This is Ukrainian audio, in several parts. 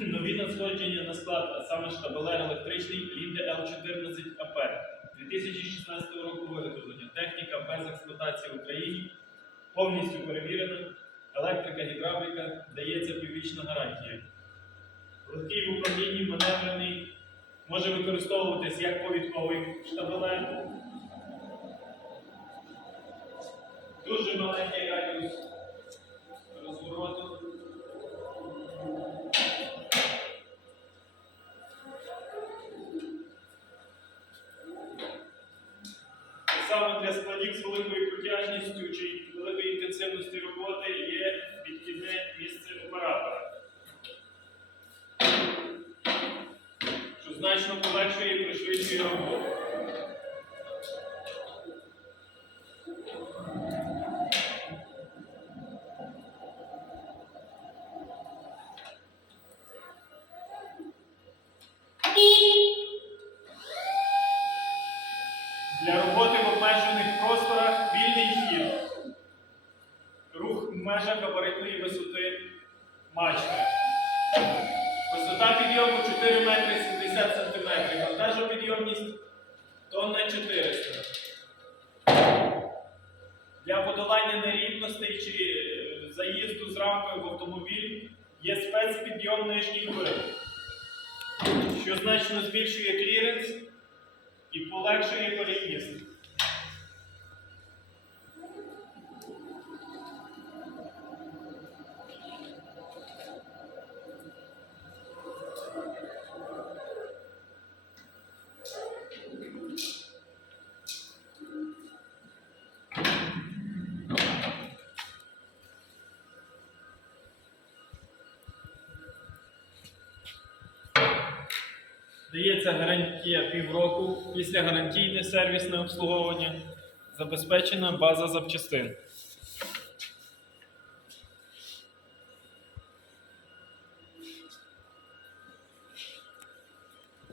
Нові надходження на склад, а саме штабелер електричний Лінде Л14 АП 2016 року виготовлення. Техніка без експлуатації в Україні повністю перевірена. Електрика, гідравліка дається піврічна гарантія. Легкий в управлінні, маневрений, може використовуватись як повідковий штабелер. Дуже маленький радіус з великою протяжністю чи великої інтенсивності роботи є відхідне місце оператора, що значно полегшує і пришвидшує роботу. Межах габаритної висоти мачти. Висота підйому 4 метри 70 сантиметрів. Вантажопідйомність тонна 400. Для подолання нерівностей чи е, заїзду з рамкою в автомобіль є спецпідйом нижніх вил, що значно збільшує кліренс і полегшує переїзд. Дається гарантія півроку після гарантійне сервісне обслуговування. Забезпечена база запчастин.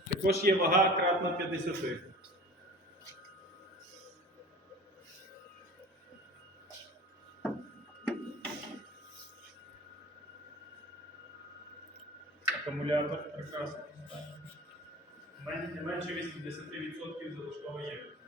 Також є вага кратна 50. Акумулятор прекрасний. Менше 80% залишкової ємності.